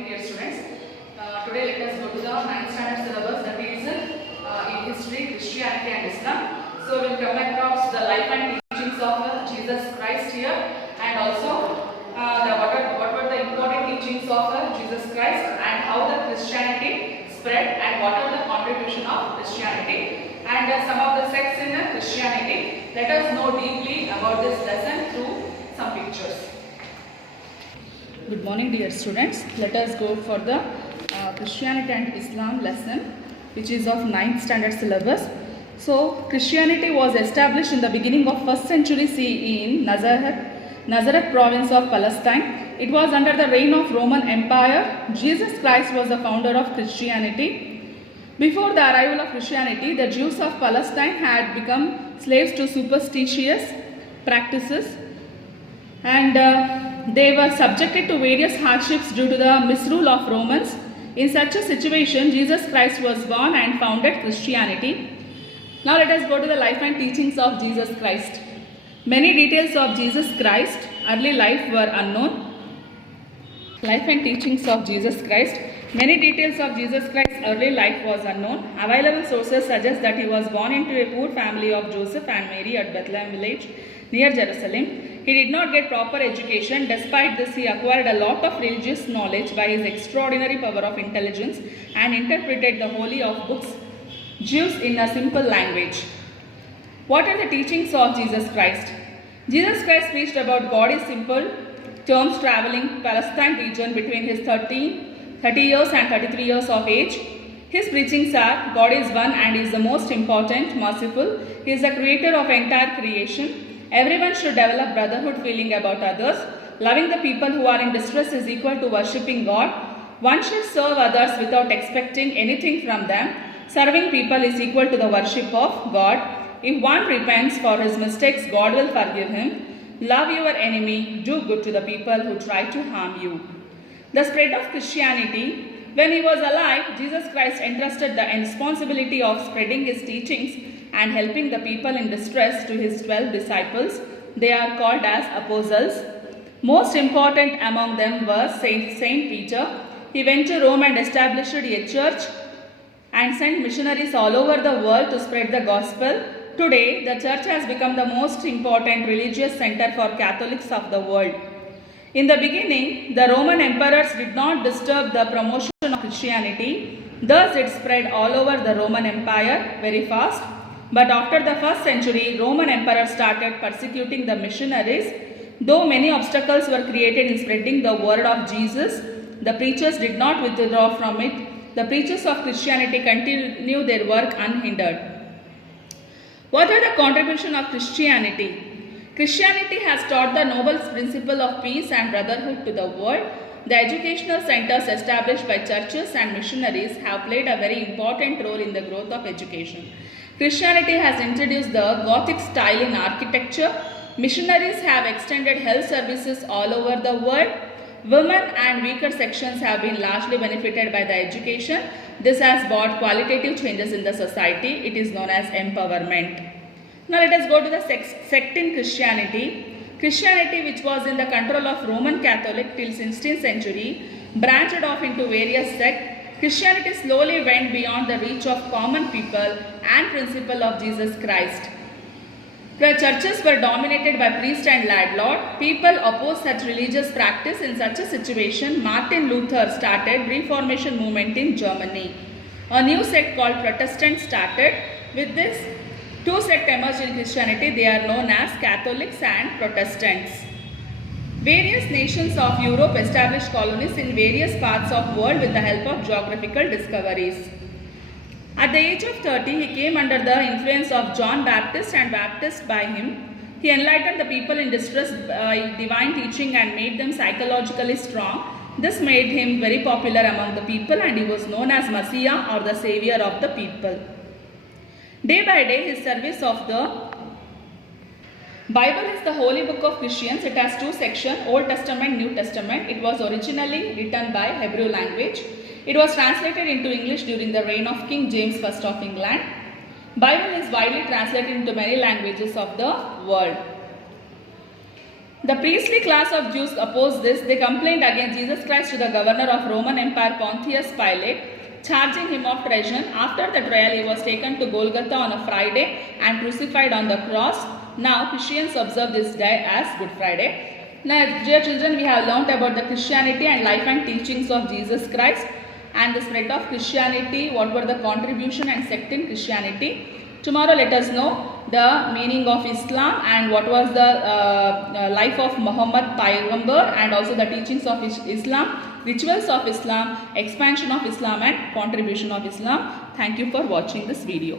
morning, dear students. Today let us go to the 9th standard syllabus, that is in history, Christianity and Islam. So we will come across the life and teachings of Jesus Christ here, and also what were the important teachings of Jesus Christ and how the Christianity spread and what are the contribution of Christianity and some of the sects in Christianity. Let us know deeply about this lesson through some pictures. Good morning, dear students. Let us go for the Christianity and Islam lesson, which is of 9th standard syllabus. So Christianity was established in the beginning of 1st century CE in Nazareth province of Palestine. It was under the reign of Roman Empire. Jesus Christ was the founder of Christianity. Before the arrival of Christianity, the Jews of Palestine had become slaves to superstitious practices, and they were subjected to various hardships due to the misrule of Romans. In such a situation, Jesus Christ was born and founded Christianity. Now let us go to the life and teachings of Jesus Christ. Many details of Jesus Christ early life were unknown. Life and teachings of Jesus Christ. Many details of Jesus Christ's early life was unknown. Available sources suggest that he was born into a poor family of Joseph and Mary at Bethlehem village near Jerusalem. He did not get proper education. Despite this, he acquired a lot of religious knowledge by his extraordinary power of intelligence and interpreted the holy of books, Jews, in a simple language. What are the teachings of Jesus Christ? Jesus Christ preached about God in simple terms, traveling Palestine region between his 30 years and 33 years of age. His preachings are: God is one and is the most important, merciful. He is the creator of entire creation. Everyone should develop brotherhood feeling about others. Loving the people who are in distress is equal to worshipping God. One should serve others without expecting anything from them. Serving people is equal to the worship of God. If one repents for his mistakes, God will forgive him. Love your enemy. Do good to the people who try to harm you. The spread of Christianity. When he was alive, Jesus Christ entrusted the responsibility of spreading his teachings and helping the people in distress to his 12 disciples. They are called as apostles. Most important among them was Saint Peter. He went to Rome and established a church and sent missionaries all over the world to spread the gospel. Today, the church has become the most important religious center for Catholics of the world. In the beginning, the Roman emperors did not disturb the promotion of Christianity. Thus, it spread all over the Roman Empire very fast. But after the 1st century, Roman emperors started persecuting the missionaries. Though many obstacles were created in spreading the word of Jesus, the preachers did not withdraw from it. The preachers of Christianity continued their work unhindered. What are the contributions of Christianity? Christianity has taught the noble principle of peace and brotherhood to the world. The educational centers established by churches and missionaries have played a very important role in the growth of education. Christianity has introduced the Gothic style in architecture. Missionaries have extended health services all over the world. Women and weaker sections have been largely benefited by the education. This has brought qualitative changes in the society. It is known as empowerment. Now let us go to the sect in Christianity. Christianity, which was in the control of Roman Catholic till 16th century, branched off into various sects. Christianity slowly went beyond the reach of common people and principle of Jesus Christ. The churches were dominated by priest and landlord. People opposed such religious practice. In such a situation, Martin Luther started Reformation movement in Germany. A new sect called Protestant started. With this, two sects emerged in Christianity. They are known as Catholics and Protestants. Various nations of Europe established colonies in various parts of the world with the help of geographical discoveries. At the age of 30, he came under the influence of John Baptist and baptized by him. He enlightened the people in distress by divine teaching and made them psychologically strong. This made him very popular among the people, and he was known as Messiah, or the savior of the people. Day by day, his service of the Bible is the holy book of Christians. It has two sections, Old Testament, New Testament. It was originally written by Hebrew language. It was translated into English during the reign of King James I of England. Bible is widely translated into many languages of the world. The priestly class of Jews opposed this. They complained against Jesus Christ to the governor of Roman Empire Pontius Pilate, charging him of treason. After the trial, he was taken to Golgotha on a Friday and crucified on the cross. Now, Christians observe this day as Good Friday. Now, dear children, we have learnt about the Christianity and life and teachings of Jesus Christ and the spread of Christianity, what were the contribution and sect in Christianity. Tomorrow let us know the meaning of Islam and what was the life of Muhammad Payghambar and also the teachings of Islam, rituals of Islam, expansion of Islam and contribution of Islam. Thank you for watching this video.